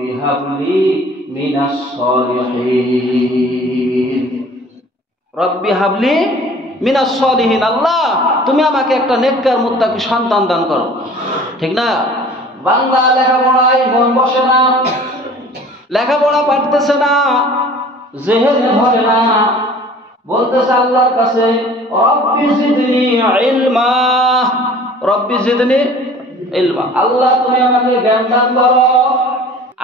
রব্বি হাবলি মিনাস সলিহিন। রব্বি হাবলি মিনাস সলিহিন, আল্লাহ তুমি আমাকে একটা নেককার মুত্তাকি সন্তান দান করো। ঠিক না? বান্দা লেখাপড়ায় মন বসে না, লেখাপড়া পারতেছে না, জেহেনে ধরে না, বলতেছে আল্লাহর কাছে রব্বি জিদনি ইলমা, রব্বি জিদনি ইলমা, আল্লাহ তুমি আমাকে জ্ঞান দান করো।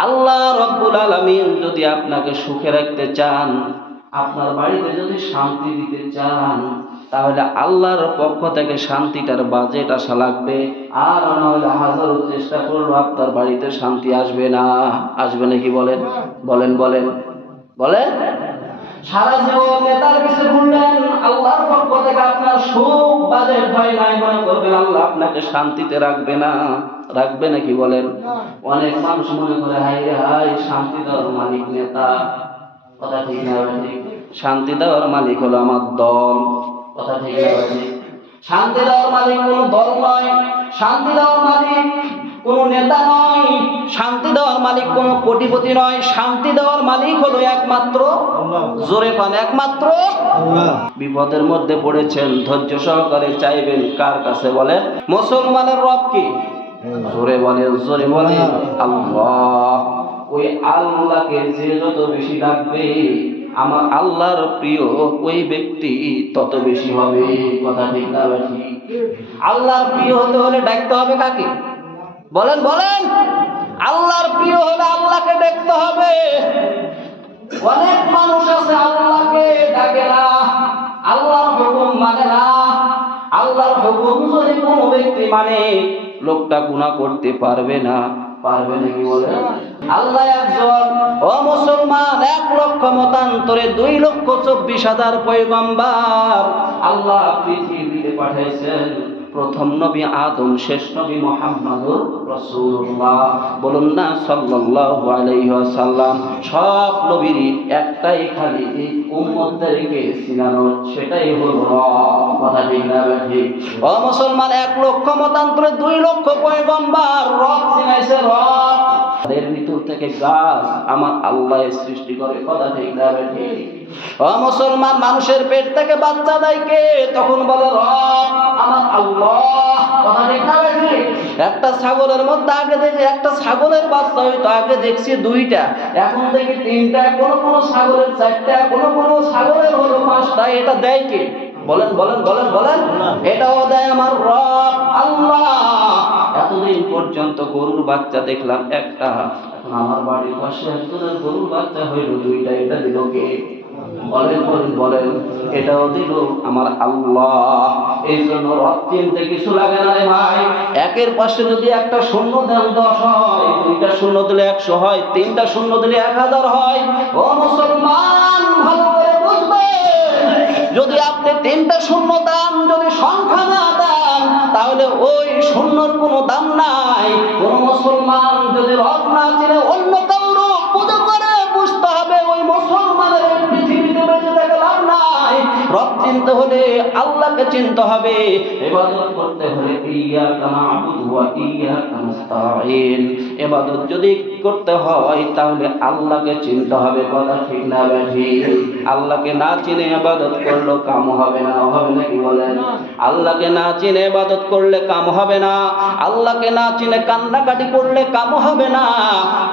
আল্লাহ রব্বুল আলামিন যদি আপনাকে সুখে রাখতে চান, আপনার বাড়িতে যদি শান্তি দিতে চান, তাহলে আল্লাহর পক্ষ থেকে শান্তিটার বাজেট আসা লাগবে। আর নাহলে হাজারো চেষ্টা করলো আপনার বাড়িতে শান্তি আসবে না। আসবে নাকি বলেন? বলেন বলেন বলেন। সারা জীবন নেতার পিছনে ঘুরলেন, আল্লাহর পক্ষ থেকে আপনার সুখ বাজেট হয় নাই, মনে করবেন আল্লাহ আপনাকে শান্তিতে রাখবে না। রাখবে নাকি বলেন? অনেক মানুষ মনে করে হাই রে হাই, শান্তি দেওয়ার মালিক নেতা। কথা ঠিক না? শান্তি দেওয়ার মালিক হলো আমার দল। কথা ঠিক না? শান্তি দেওয়ার মালিক কোন দল নয়, শান্তি দেওয়ার মালিক কোন নেতা নয়, শান্তি দেওয়ার মালিক কোন কোটিপতি নয়, শান্তি দেওয়ার মালিক হলো একমাত্র আল্লাহ। জোরে পান, একমাত্র আল্লাহ। বিপদের মধ্যে পড়েছেন, ধৈর্য সহকারে চাইবেন কার কাছে বলেন? মুসলমানের রব কি? জোরে বলেন, জোরে বলেন আল্লাহ। ওই আল্লাহকে যে যত বেশি ডাকবে, আমার আল্লাহর প্রিয় ওই ব্যক্তি তত বেশি হবে। কথা ঠিক না? আল্লাহর প্রিয় হতে হলে ডাকতে হবে কাকে? বলেন বলেন। আল্লাহর প্রিয় হলে আল্লাহকে ডাকতে হবে। অনেক মানুষ আছে আল্লাহকে ডাকে না, আল্লাহর হুকুম মানে না। আল্লাহর হুকুম যদি কোনো ব্যক্তি মানে, লোকটা গুনাহ করতে পারবে না। পারবে নাকি বলে? আল্লাহ একজন। ও মুসলমান, 1,00,000 মতান্তরে 2,24,000 পয়গম্বর আল্লাহ পৃথিবীতে পাঠাইছেন। প্রথম নবী আদম, শেষ নবী মুহাম্মদুর রাসূলুল্লাহ। বলুন না সাল্লাল্লাহু আলাইহি ওয়াসাল্লাম। সব নবীরই একটাই খালি উম্মতদেরকে চিনানো, সেটাই হলো রব। কথা ঠিক না? ঠিক। ও মুসলমান, 1,00,000 মতান্তরে 2,00,000 পয়গম্বর রব চিনাইছে। রব এর ভিতর থেকে গাছ আমার আল্লাহ সৃষ্টি করে। কথা ঠিক না? ঠিক। ও মুসলমান, মানুষের পেট থেকে বাচ্চা দেয় কে? তখন বলে রব আমার আল্লাহ। কথা ঠিক না? ঠিক। একটা ছাগলের মধ্যে আগে দেখি একটা ছাগলের বাচ্চা হইতো, আগে দেখছি 2টা, এখন দেখি 3টা, কোন কোন ছাগলের 4টা, কোন কোন ছাগলের হলো 5টা। এটা দেয় কে? বলেন বলেন বলেন বলেন। এটাও দেয় আমার রব আল্লাহ। এতদিন পর্যন্ত গরুর বাচ্চা দেখলাম একটা, এখন আমার বাড়ির পাশে একজনের গরুর বাচ্চা হইল 2টা। এটা দিল কে? বলেন বলেন বলেন। এটাও দিল আমার আল্লাহ। এই জন্য রব চিনতে কিছু লাগে না রে ভাই। একের পাশে যদি একটা শূন্য দেন 10 হয়, 2টা শূন্য দিলে 100 হয়, 3টা শূন্য দিলে 1000 হয়। ও মুসলমান, ভালো করে বুঝবেন, যদি আপনি 3টা শূন্য দান, যদি সংখ্যা না দেন, তাহলে ওই শূন্যর কোনো দাম নাই। কোন মুসলমান যদি রব না চিনে অন্য কারো পূজা করে, বুঝতে হবে ওই মুসলমানের পৃথিবীতে বেঁচে থেকে লাভ নাই। রব চিনতে হলে আল্লাহকে চিনতে হবে, ইবাদত করতে হলে ইয়্যাকা না'বুদু ওয়া ইয়্যাকা নাস্তাঈন। ইবাদত যদি করতে হয় তাহলে আল্লাহকে চিনতে হবে। কথা ঠিক না? ঠিক। আল্লাহকে না চিনে ইবাদত করলে কাম হবে না। হবে নাকি বলেন? আল্লাহকে না চিনে ইবাদত করলে কাম হবে না। আল্লাহকে না চিনে কান্নাকাটি করলে কাম হবে না।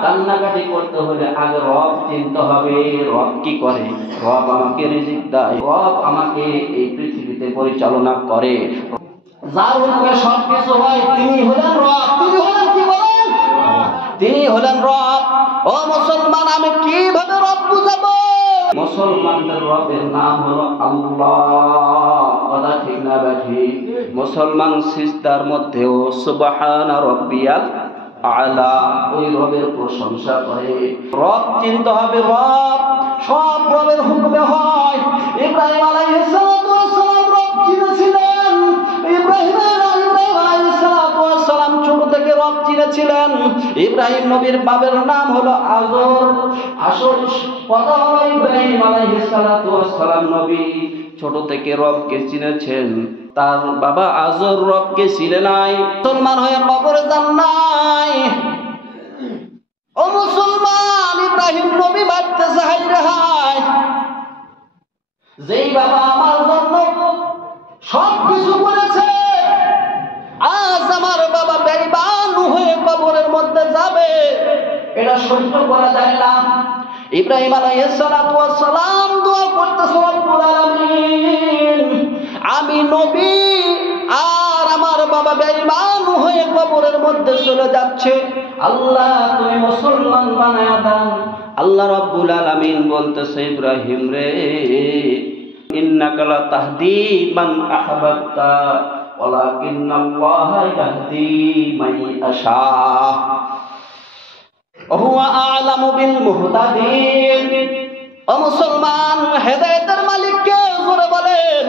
কান্নাকাটি করতে হলে আগে রব চিনতে হবে। রব কি করে? রব আমাকে রিজিক দেয়, রব আমাকে এই পৃথিবীতে পরিচালনা করে। যার হুকুমে সবকিছু হয় তিনি হলেন রব। তিনি হলেন কি বলেন? তিনি হলেন রব। ও মুসলমান, আমি কিভাবে রব বুঝাবো? মুসলমানদের রবের নাম হলো আল্লাহ। কথা ঠিক না? ঠিক। মুসলমান সিজদার মধ্যেও সুবহানা রাব্বিয়াল আলা, ওই রবের প্রশংসা করে। রব চিনতে হবে। রব সব রবের হুকুমে হয়। ইব্রাহিম আলাইহিস সালাম রব চিনেছিলেন। ইব্রাহিম আলাইহিস সালাম ছোট থেকে রব চিনেছিলেন। ইব্রাহিম নবীর বাবার নাম হলো আজর। আসল কথা হলো ইব্রাহিম আলাইহিস সালাম নবী ছোট থেকে রবকে চিনেছেন, তার বাবা আজর রবকে চিনে নাই। মুসলমান হয়ে কবরে যান নাই। ও মুসলমান, যেই বাবা আমার জন্য সব কিছু করেছে, আজ আমার বাবা বেঈমান হয়ে কবরের মধ্যে যাবে, এটা সহ্য করা যায় না। ইব্রাহিম আলাইহিস সালাতু ওয়াস সালাম দোয়া করতেছে, রব্বুল আলামিন, আমি নবী আর আমার বাবা বেঈমান হয়ে কবরের মধ্যে চলে যাচ্ছে, আল্লাহ তুমি মুসলমান বানায়া দাও। আল্লাহ রাব্বুল আলামিন বলতেছে, ইব্রাহিম রে, ইন্নাকা লা তাহদি মান আহবাবতা ওয়ালাকিন্নাল্লাহা ইয়াহদি মান ইয়াশা ওয়া হুয়া আ'লামু বিল মুহতাদিন। ও মুসলমান, হেদায়েতের মালিক কে? জোরে বলেন।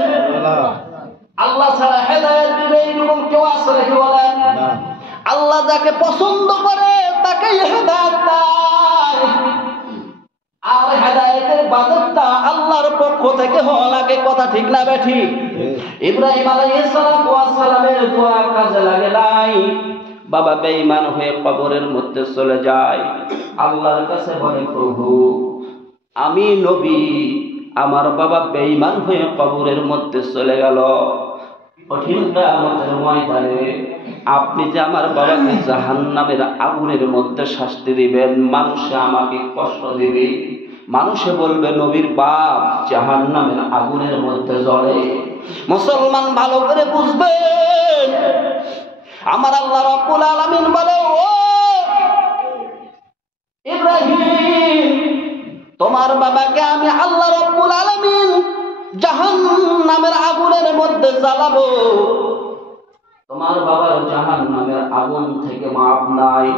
আল্লাহ ছাড়া হেদায়েত দিবে এরকম কেউ আছে নাকি? বলেন। আল্লাহ যাকে পছন্দ করে তাকেই হেদায়েত দেয়, আর হেদায়েতের বাজেটটা আল্লাহর পক্ষ থেকে হওয়া লাগে। কথা ঠিক না বেঠিক? ইব্রাহিম আলাইহিস সালাতু ওয়াস সালামের দোয়া কাজে লাগে নাই। বাবা বেঈমান হয়ে কবরের মধ্যে চলে যায়, আল্লাহর কাছে বলে, প্রভু আমি নবী, আমার বাবা বেঈমান হয়ে কবরের মধ্যে চলে গেল, কঠিন কিয়ামতের ময়দানে আপনি যে আমার বাবাকে জাহান্নামের আগুনের মধ্যে শাস্তি দিবেন, মানুষে আমাকে কষ্ট দিবে, মানুষে বলবে নবীর বাপ জাহান্নামের আগুনের মধ্যে জ্বলে। মুসলমান ভালো করে বুঝবেন, আমার আল্লাহ রাব্বুল আলামিন বলে, ও ইব্রাহিম, তোমার বাবাকে আমি আল্লাহ রাব্বুল আলামিন জাহান্নামের আগুনের মধ্যে জ্বালাবো, তোমার বাবার জাহান্নামের আগুন থেকে মাপ নাই।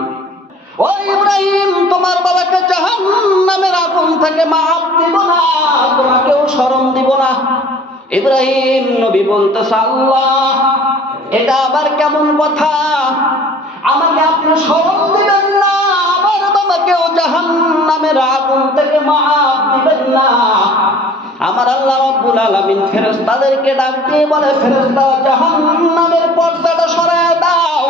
ও ইব্রাহিম, তোমার বাবাকে জাহান্নামের আগুন থেকে মাপ দিব না, তোমাকেও শরম দিব না। ইব্রাহিম নবী বলতেছে, আল্লাহ এটা আবার কেমন কথা? আমাকে আপনি শরম দিবেন না, আমার বাবাকেও জাহান্নামের আগুন থেকে মাপ দিবেন না। আমার আল্লাহ রাব্বুল আলামিন ফেরেশতাদেরকে ডাক দিয়ে বলে, ফেরেশতা জাহান্নামের পর্দাটা সরায় দাও।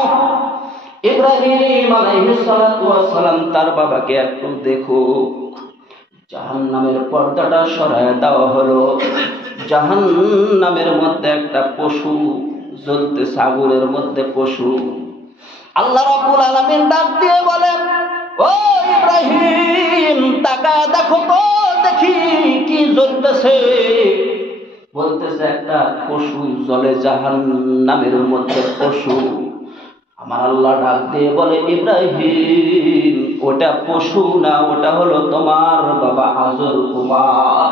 ইব্রাহিম আলাইহিস সালাতু ওয়াস সালাম তার বাবাকে একটু দেখো, জাহান্নামের পর্দাটা সরায় দেওয়া হলো। জাহান্নামের মধ্যে একটা পশু জ্বলতেছে, আগুনের মধ্যে পশু। আল্লাহ রাব্বুল আলামিন ডাক দিয়ে বলেন, ও ইব্রাহিম, তাকায় দেখো তো, দেখি কি জ্বলতেছে। বলতেছে একটা পশু জ্বলে, জাহান্নামের মধ্যে পশু। আমার আল্লাহ ডাক দিয়ে বলে, ইব্রাহিম ওটা পশু না, ওটা হলো তোমার বাবা আজর কুমার।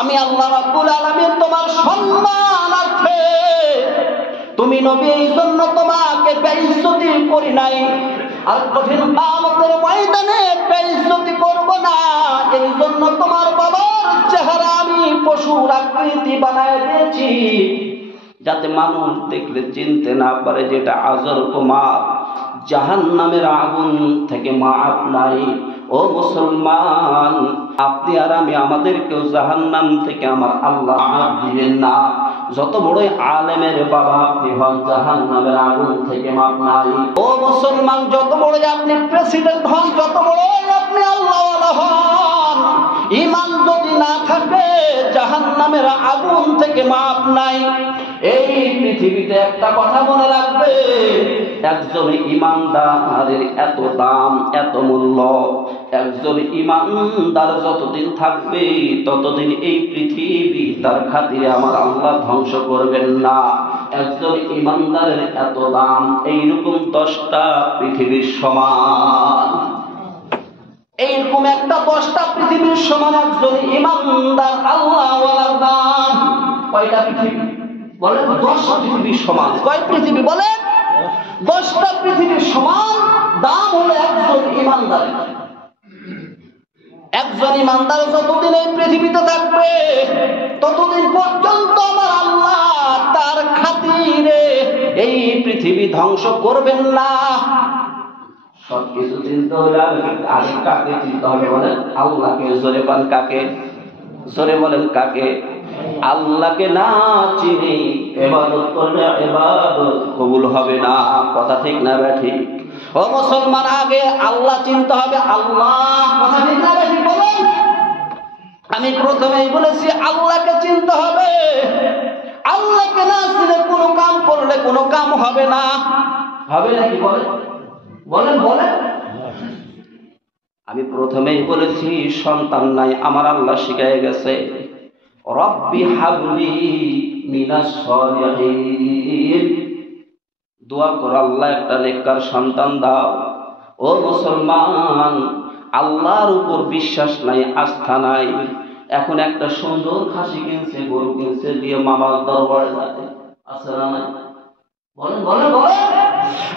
আমি আল্লাহ রাব্বুল আলামিন তোমার সম্মানার্থে, তুমি নবী এই জন্য তোমাকে বেইজ্জতি করি নাই, আর কঠিন কিয়ামতের ময়দানে বেইজ্জতি করব না, এই জন্য তোমার বাবার চেহারা আমি পশুর আকৃতি বানায় দিয়েছি, যাতে মানুষ দেখলে চিনতে না পারে যেটা আজর কুমার। জাহান্নামের আগুন থেকে মাপ নাই। ও মুসলমান, আপনি আর আমি আমাদেরকেও জাহান্নাম থেকে আমার আল্লাহ মাপ দিবেন না। যত বড়ই আলেমের বাবা আপনি হন, জাহান্নামের আগুন থেকে মাপ নাই। ও মুসলমান, যত বড়ই আপনি প্রেসিডেন্ট হন, যত বড়ই আপনি আল্লাহওয়ালা হন, ঈমান যদি না থাকে জাহান্নামের আগুন থেকে মাপ নাই। এই পৃথিবীতে একটা কথা মনে রাখবে, একজন ইমানদারের এত দাম, এত মূল্য। একজন ইমানদার যতদিন থাকবে ততদিন এই পৃথিবী তার খাতিরে আমার আল্লাহ ধ্বংস করবেন না। একজন ইমানদারের এত দাম, এইরকম 10টা পৃথিবীর সমান। এইরকম একটা 10টা পৃথিবীর সমান একজন ইমানদার আল্লাহওয়ালার দাম। কয়টা পৃথিবী? বলেন 10 পৃথিবীর সমান। কয় পৃথিবী? বলেন 10টা পৃথিবীর সমান দাম হলো একজন ইমানদারের। একজন ইমানদার যতদিন এই পৃথিবীতে থাকবে ততদিন পর্যন্ত আমার আল্লাহ তার খাতিরে এই পৃথিবী ধ্বংস করবেন না। সবকিছু চিনতে হলে আগে কাকে চিনতে হবে? বলেন আল্লাহকে। জোরে বলেন কাকে? জোরে বলেন কাকে? আল্লাহকে না চিনি ইবাদত করলে ইবাদত কবুল হবে না। কথা ঠিক না ঠিক? ও মুসলমান, আগে আল্লাহ চিনতে হবে। আল্লাহ, কথা ঠিক না ঠিক? বলেন আমি প্রথমেই বলেছি আল্লাহকে চিনতে হবে। আল্লাহকে না চিনে কোনো কাম করলে কোনো কাম হবে না। হবে নাকি বলেন? বলেন বলেন। আমি প্রথমেই বলেছি সন্তান নাই, আমার আল্লাহ শিখাই গেছে রব্বি হাবলি মিনাস সলিহিন, দোয়া কর আল্লাহ একটা নেককার সন্তান দাও। ও মুসলমান, আল্লাহর উপর বিশ্বাস নাই, আস্থা নাই, এখন একটা সুন্দর খাসি কিনছে, গরু কিনছে, দিয়ে মামার দরবারে যাবে, আছে না নাই? বলেন বলেন বলেন।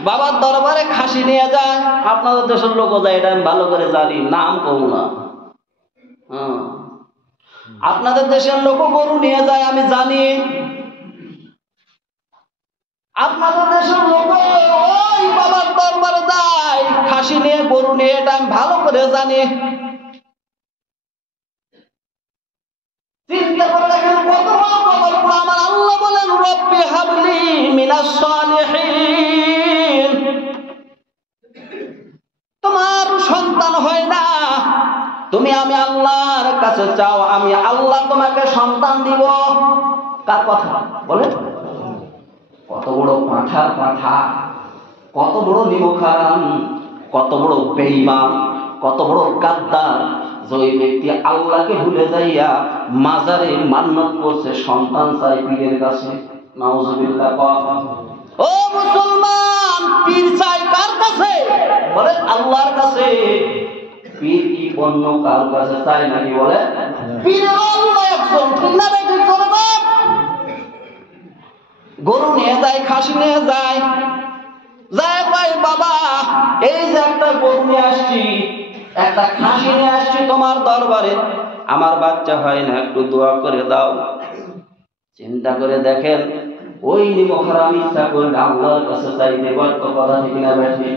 বাবার দরবারে খাসি নিয়ে যায়। আপনাদের দেশের লোক যায়, এটা আমি ভালো করে জানি, নাম কম না। আপনাদের দেশের লোক গরু নিয়ে যায়, আমি জানি। আপনাদের দেশের লোক ওই বাবার দরবারে যায় খাসি নিয়ে, গরু নিয়ে, এটা আমি ভালো করে জানি। চিন্তা করে দেখেন কত বড় আমার আল্লাহ বলেন রব্বি হাবলি মিনাস সলিহিন। তোমার সন্তান হয় না, তুমি আমি আল্লাহর কাছে চাও, আমি আল্লাহ তোমাকে সন্তান দিব। কার কথা বলে? কত বড় পাঁঠার পাঁঠা, কত বড় নিমখারাম, কত বড় বেঈমান, কত বড় গাদ্দার, যে ব্যক্তি আল্লাহকে ভুলে যাইয়া মাজারে মান্নত করছে, সন্তান চাই পীরের কাছে। নাউজুবিল্লাহ। ও মুসলমান, পীর চাই কার কাছে? বলে আল্লাহর কাছে। পীর কি অন্য কার কাছে চাই নাকি? বলে পীর আল্লাহ একজন, ঠিক না? বেঠিক চলে না। গরু নিয়ে যায়, খাসি নিয়ে যায়, যায় ভাই বাবা এই যে একটা গরু নিয়ে আসছি, একটা খাসি নিয়ে আসছি তোমার দরবারে, আমার বাচ্চা হয় না, একটু দোয়া করে দাও। চিন্তা করে দেখেন, ওই নিমখারাম ইচ্ছা করলে আল্লাহর কাছে চাইতে পারত, কথা ঠিক না বেঠি?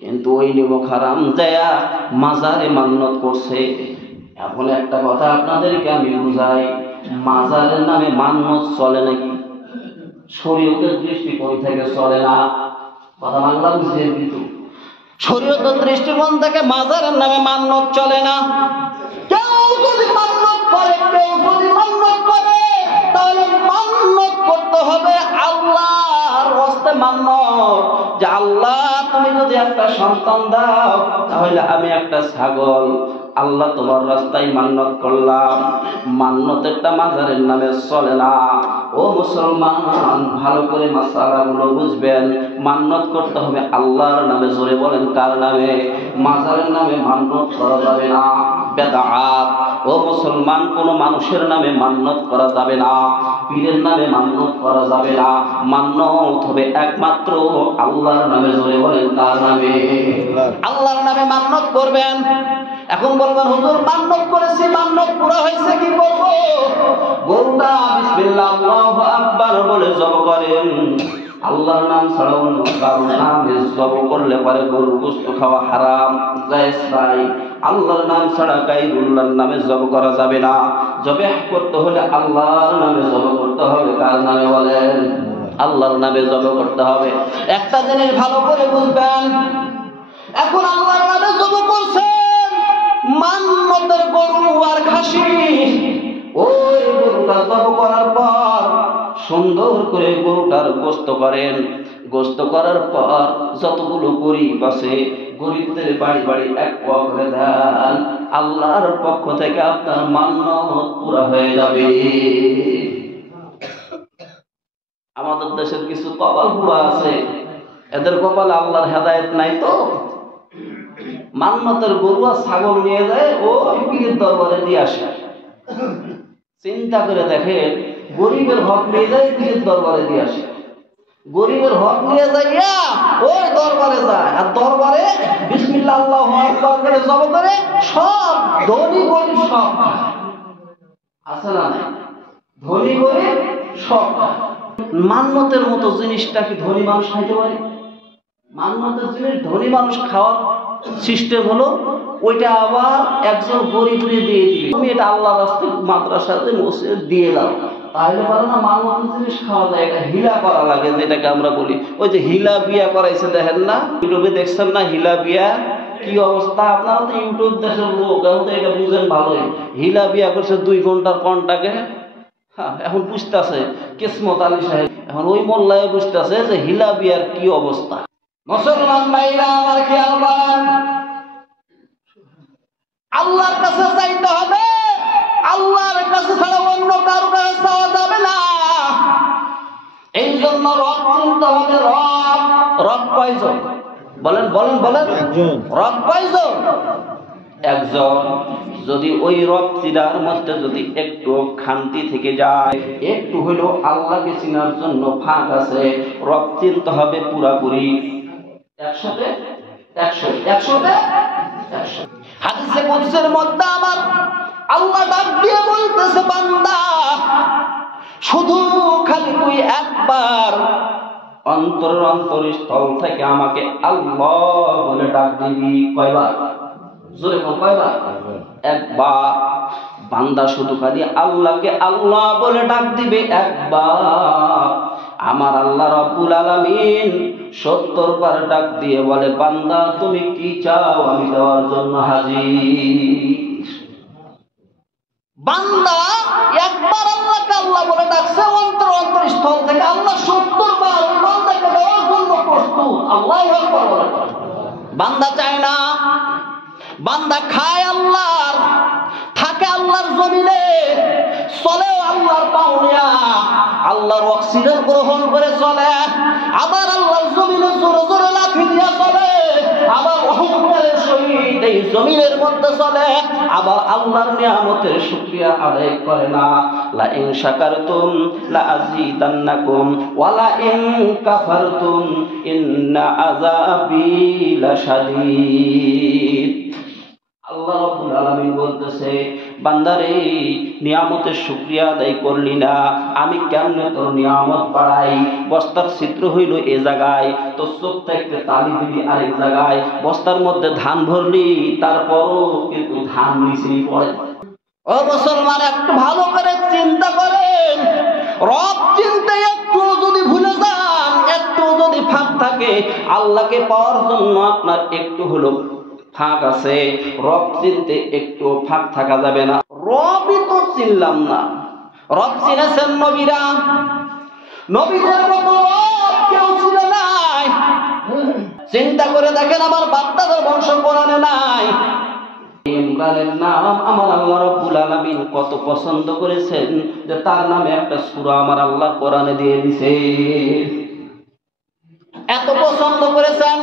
কিন্তু ওই নিমখারাম যায়া মাজারে মান্নত করছে। এখন একটা কথা আপনাদেরকে আমি বুঝাই, মাজারের নামে মান্নত চলে নাকি? শরীয়তের দৃষ্টিকোণ থেকে চলে না। কথা বাংলা বুঝিয়ে দিত। শরীয়তের দৃষ্টিকোণ থেকে মাজারের নামে মান্নত চলে না। কেউ যদি মান্নত করে, তাহলে মান্নত করতে হবে আল্লাহর রাস্তায় মান্নত, যে আল্লাহ তুমি যদি একটা সন্তান দাও, তাহলে আমি একটা ছাগল আল্লাহ তোমার রাস্তায় মান্নত করলাম। মান্নতেরটা মাজারের নামে চলে না। ও মুসলমান, ভালো করে মাসালাগুলো বুঝবেন। মান্নত করতে হবে আল্লাহর নামে। জোরে বলেন কার নামে? মাজারের নামে মান্নত করা যাবে না, বেদাত। ও মুসলমান, কোন মানুষের নামে মান্নত করা যাবে না, পীরের নামে মান্নত করা যাবে না। মান্নত হবে একমাত্র আল্লাহর নামে। জোরে বলেন কার নামে? আল্লাহর নামে মান্নত করবেন। এখন বলবেন হুজুর মান্নত করেছি, মান্নত পুরো হয়েছে, কি করব? গরুটা বিসমিল্লাহ আল্লাহু আকবার বলে জব করেন। আল্লাহর নাম ছাড়া অন্য কারো নামে জব করলে পরে গরুর গোশত খাওয়া হারাম, জায়েজ নাই। আল্লাহর নাম ছাড়া গায়রুল্লাহর নামে জব করা যাবে না। জবেহ করতে হলে আল্লাহর নামে জব করতে হবে। কার নামে বলেন? আল্লাহর নামে জব করতে হবে। একটা জিনিস ভালো করে বুঝবেন, এখন আল্লাহর নামে জব করছেন, মান্নতের গরু আর খাসি, ওই গরুটা জব করার পর সুন্দর করে গরুটার গোশত করেন। গোশত করার পর যতগুলো গরিব আছে, গরিবদের বাড়ি বাড়ি এক পোয়া করে দেন। আল্লাহর পক্ষ থেকে আপনার মান্নত পুরা হয়ে যাবে। আমাদের দেশের কিছু কপাল পুরা আছে, এদের কপালে আল্লাহর হেদায়েত নাই, তো মান্নতের গরু আর ছাগল নিয়ে যায়, ওই পীরের দরবারে দিয়ে আসে। চিন্তা করে দেখেন, গরিবের হক নিয়ে যায়, পীরের দরবারে দিয়ে আসে। গরিবের হক নিয়ে যাইয়া ওই দরবারে যায়, আর দরবারে বিসমিল্লাহ আল্লাহু আকবার করে জব করে। সব ধনী গরিব সব আছে না? ধনী গরিব সব। মান্নতের মতো জিনিসটা কি ধনী মানুষ খাইতে পারে? মান্নতের জিনিস ধনী মানুষ খাওয়ার সিস্টেম হলো ওইটা আবার একজন গরিবরে দিয়ে দিবে। তুমি এটা আল্লাহ রাস্তায় মাদ্রাসাতে মসজিদে দিয়ে দাও, তাহলে পারো না মান্নতের জিনিস খাওয়া যায়। এটা হিলা করা লাগে, যেটাকে আমরা বলি। ওই যে হিলা বিয়া করাইছে, দেখেন না ইউটিউবে, দেখছেন না? হিলা বিয়া কি অবস্থা। আপনারা তো ইউটিউব দেশের লোক, এখন তো এটা বুঝেন ভালোই। হিলা বিয়া করছে 2 ঘন্টার কন্টাকে, এখন বুঝতেছে কিসমত আলী সাহেব, এখন ওই মোল্লায় বুঝতেছে যে হিলা বিয়ার কি অবস্থা। মুসলমান ভাইরা আমার খেয়াল করেন, আল্লাহর কাছে চাইতে হবে, আল্লাহর কাছে ছাড়া অন্য কারো কাছে চাওয়া যাবে না। এই জন্য রব চিনতে হবে। রব কয়জন? বলেন বলেন বলেন। রব কয়জন? একজন। যদি ওই রব চিনার মধ্যে যদি একটু খান্তি থেকে যায়, একটু হইলেও আল্লাহকে চিনার জন্য ফাঁক আছে, রব চিনতে হবে পুরাপুরি 100-তে 100। হাদিসে কুদসির মধ্যে আমার আল্লাহ ডাক দিয়ে বলতেছে, বান্দা শুধু খালি তুই একবার অন্তরের অন্তরস্থল থেকে আমাকে আল্লাহ বলে ডাক দিবি। কয়বার? জোরে বল, কয়বার? একবার। বান্দা শুধু খালি আল্লাহকে আল্লাহ বলে ডাক দিবে একবার, আমার আল্লাহ রাব্বুল আলামিন 70 বার ডাক দিয়ে বলে, বান্দা তুমি কি চাও আমি দেওয়ার জন্য হাজির। বান্দা একবার আল্লাহকে আল্লাহ বলে ডাকছে অন্তরস্থল থেকে, আল্লাহ 70 বার বান্দাকে দেওয়ার জন্য প্রস্তুত। আল্লাহু আকবার। বান্দা চায় না, বান্দা খায় আল্লাহর, থাকে আল্লাহর জমিনে, চলে আল্লাহর পাউনিয়া, আল্লাহর অক্সিজেন গ্রহণ করে চলে, আবার আল্লাহর জমিনে জোরে জোরে লাথি দিয়া চলে, আবার অহংকারের সহিত এই জমিনের মধ্যে চলে, আবার আল্লাহর নিয়ামতের শুকরিয়া আদায় করে না। লা ইন শাকারতুম লা আযীদান্নাকুম ওয়া লা ইন কাফারতুম ইন্না আযাবি লাশাদীদ। আল্লাহ রাব্বুল আলামিন বলতেছে, বান্দারে নিয়ামতের শুকরিয়া আদায় করলি না, আমি কেমনে তোর নিয়ামত বাড়াই। বস্তার ছিদ্র হইল এ জায়গায়, তোর চোখ থেকে তালি দিলি আরেক জায়গায়, বস্তার মধ্যে ধান ভরলি, তারপরও কিন্তু ধান নিচেই পড়ে। ও মুসলমান, একটু ভালো করে চিন্তা করেন, রব চিনতে একটু যদি ভুলে যান, একটু যদি ফাঁক থাকে, আল্লাহকে পাওয়ার জন্য আপনার একটু হলো ফাঁক আছে, রব চিনতে একটু ফাঁক থাকা যাবে না। রবই তো চিনলাম না। রব চিনেছেন নবীরা, নবীদের মতো রব কেউ চিনে নাই। চিন্তা করে দেখেন, আমার বাপ-দাদার বংশ কোরআনে নাই। ইমরানের নাম আমার আল্লাহ রাব্বুল আলামিন কত পছন্দ করেছেন যে তার নামে একটা সূরা আমার আল্লাহ কোরআনে দিয়ে দিয়েছে। এত পছন্দ করেছেন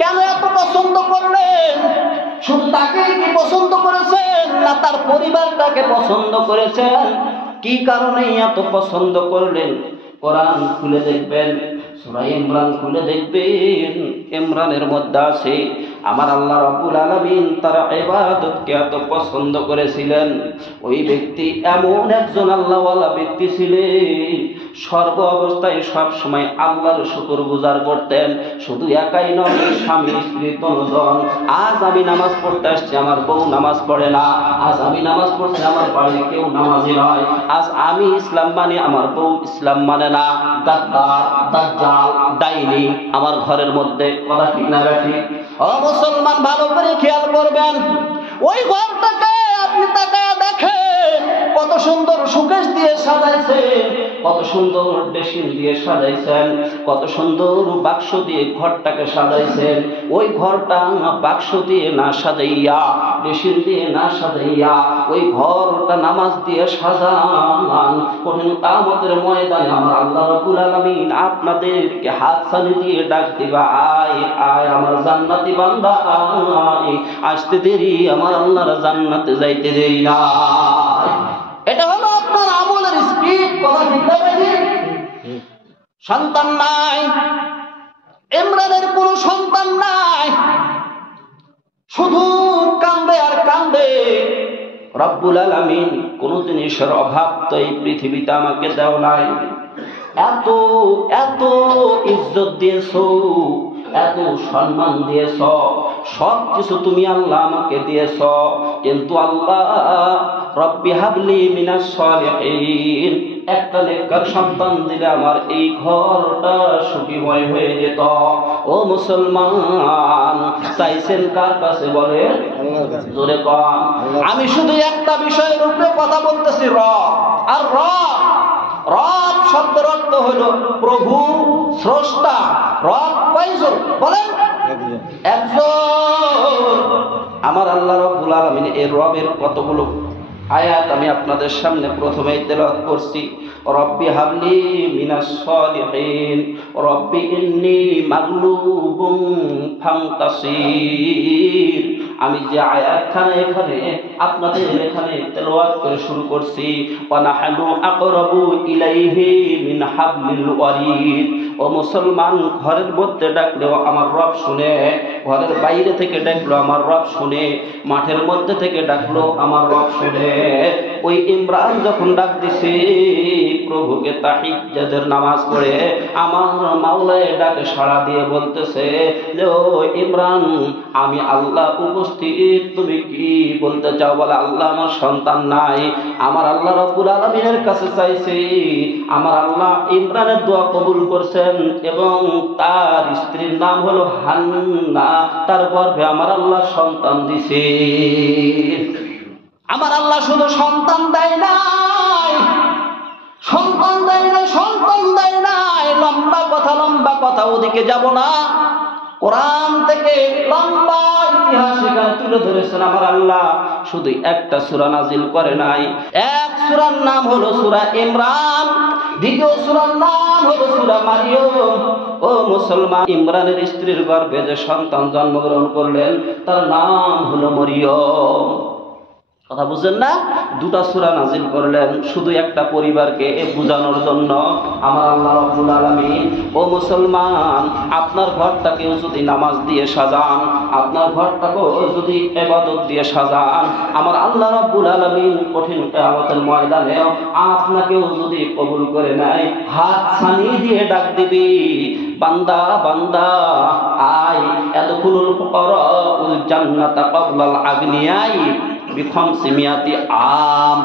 কেন? এত পছন্দ করলেন? শুধু তাকে কি পছন্দ করেছেন না তার পরিবারটাকে পছন্দ করেছেন? কি কারণে এত পছন্দ করলেন? কোরআন খুলে দেখবেন, সূরা ইমরান খুলে দেখবেন, ইমরানের মধ্যে আছে আমার আল্লাহ রাব্বুল আলামিন তার ইবাদতকে এত পছন্দ করেছিলেন। ওই ব্যক্তি এমন একজন আল্লাহওয়ালা ব্যক্তি ছিলেন, সর্ব অবস্থায় সব সময় আল্লাহর শুকরগুজার করতেন। শুধু একাই নয়, স্বামী স্ত্রী তনুজন। আজ আমি নামাজ পড়তে আসছি, আমার বউ নামাজ পড়ে না। আজ আমি নামাজ পড়ছি, আমার বাড়ির কেউ নামাজি নয়। আজ আমি ইসলাম মানে, আমার বউ ইসলাম মানে না। গাদ্দার, দাজ্জাল, ডাইনি আমার ঘরের মধ্যে। কথা ঠিক না ঠিক? ও মুসলমান, ভালো করে খেয়াল করবেন, ওই ঘরটাকে আপনি তাকায়া দেখেন, কত সুন্দর সুকেশ দিয়ে সাজাইছেন, কত সুন্দর ড্রেসিং দিয়ে সাজাইছেন, কত সুন্দর বাক্স দিয়ে ঘরটাকে সাজাইছেন। ওই ঘরটা বাক্স দিয়ে না সাজাইয়া, ড্রেসিং দিয়ে না সাজাইয়া, ওই ঘরটা নামাজ দিয়ে সাজান। কঠিন কিয়ামতের ময়দানে আমার আল্লাহ রাব্বুল আলামিন আপনাদেরকে হাত ছানি দিয়ে ডাক দিবা, আয় আয় আমার জান্নাতি বান্দা আয়। আসতে দেরি, আমার আল্লাহর জান্নাতে যাইতে দেরি না। এটা হলো আপনার আমলের স্পিড। কথা ঠিক না? সন্তান নাই, ইমরানের কোনো সন্তান নাই, শুধু কান্দে আর কান্দে। রব্বুল আলামিন কোন জিনিসের অভাব তো এই পৃথিবীতে আমাকে দেও নাই। এত এত ইজ্জত দিয়েছো, এত সম্মান দিয়েছ, সব কিছু তুমি আল্লাহ আমাকে দিয়েছ, কিন্তু আল্লাহ রব্বি হাবলি মিনাস সালিহিন, একটা নেককার সন্তান দিলে আমার এই ঘরটা সুখীময় হয়ে যেত। ও মুসলমান, চাইছেন কার কাছে বলে? জোরে কন। আমি শুধু একটা বিষয়ের উপরে কথা বলতেছি, রব। আর রব শব্দের অর্থ হলো প্রভু, স্রষ্টা। রব কয়জন বলেন? একজন। আমার আল্লাহ রাব্বুল আলামিন এর রবের কতগুলো আয়াত আমি আপনাদের সামনে প্রথমেই তেলাওয়াত করছি। রব্বি হাবলি মিনাস সলিহিন, রব্বি ইন্নী মাগলুবুম ফান্তাসির। আমি যে আয়াতখানা এখানে আপনাদের এখানে তেলাওয়াত করে শুরু করছি, ওয়া নাহনু আকরাবু ইলাইহি মিন হাবলিল ওয়ারিদ। ও মুসলমান, ঘরের মধ্যে ডাকলেও আমার রব শুনে, ঘরের বাইরে থেকে ডাকলো আমার রব শুনে, মাঠের মধ্যে থেকে ডাকলো আমার রব শুনে। ওই ইমরান যখন ডাক দিছে প্রভুকে, তাহিজ্জুদের নামাজ পড়ে আমার মাওলায় ডাকে সাড়া দিয়ে বলতেছে যে ও ইমরান, আমি আল্লাহ উপস্থিত, তুমি কি বলতে চাও? বলে আল্লাহ আমার সন্তান নাই। আমার আল্লাহ রাব্বুল আলামিনের কাছে চাইছি, আমার আল্লাহ ইমরানের দোয়া কবুল করছেন এবং তার স্ত্রীর নাম হলো হান্না, তার গর্ভে আমার আল্লাহ সন্তান দিছে। আমার আল্লাহ শুধু সন্তান দেয় নাই, সন্তান দেয় নাই, সন্তান দেয় নাই। লম্বা কথা, ওদিকে যাব না। কোরআন থেকে লম্বা ইতিহাস এখানে তুলে ধরেছেন আমার আল্লাহ। শুধু একটা সূরা নাজিল করে নাই। এক সূরার নাম হলো সূরা ইমরান, দ্বিতীয় সূরার নাম হলো সূরা মারিয়ম। ও মুসলমান, ইমরানের স্ত্রীর গর্ভে যে সন্তান জন্মগ্রহণ করলেন তার নাম হলো মরিয়ম। কথা বুঝছেন না? দুটা সূরা নাজিল করলেন শুধু একটা পরিবারকে বোঝানোর জন্য আমার আল্লাহ রাব্বুল আলামিন। ও মুসলমান, আপনার ঘরটাকেও যদি নামাজ দিয়ে সাজান, আপনার ঘরটাকেও যদি ইবাদত দিয়ে সাজান, আমার আল্লাহ রাব্বুল আলামিন কঠিন কিয়ামতের ময়দানে আপনাকেও যদি কবুল করে নেয়, হাত ছানি দিয়ে ডাক দিবি, বান্দা বান্দা আয়, ইয়াদখুলুল ফুকারাউল জান্নাতা ক্বাবলাল আগনিয়াই বিখামসিমিয়াতি আম।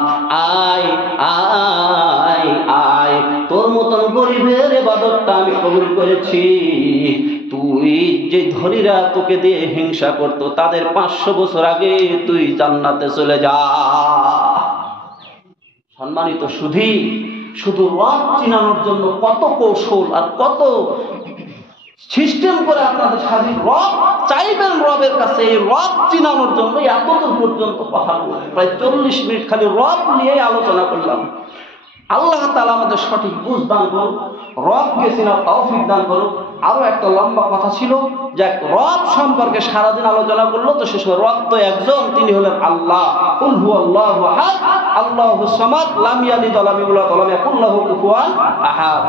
আয় আয় আয়, তোর মতন গরিবের ইবাদতটা আমি কবুল করেছি। তুই যে ধনীরা তোকে দিয়ে হিংসা করতো, তাদের 500 বছর আগে তুই জান্নাতে চলে যা। সম্মানিত সুধী, শুধু রব চিনানোর জন্য কত কৌশল আর কত সিস্টেম করে আপনাদের সাথে রব চাইবেন রবের কাছে। এই রব চিনানোর জন্য এতদূর পর্যন্ত কথা বললাম, প্রায় 40 মিনিট খালি রব নিয়ে আলোচনা করলাম। আল্লাহ তাআলা আমাদের সঠিক বুঝ দান করুন, রবকে চিনার তৌফিক দান করুন। আরো একটা লম্বা কথা ছিল যে রব সম্পর্কে সারাদিন আলোচনা করলো, তো শেষ রব তো একজন, তিনি হলেন আল্লাহ। কুল হুয়াল্লাহু আহাদ, আল্লাহুস সামাদ, লাম ইয়ালিদ ওয়া লাম ইউলাদ ওয়া লাম ইয়াকুল লাহু কুফুয়ান আহাদ।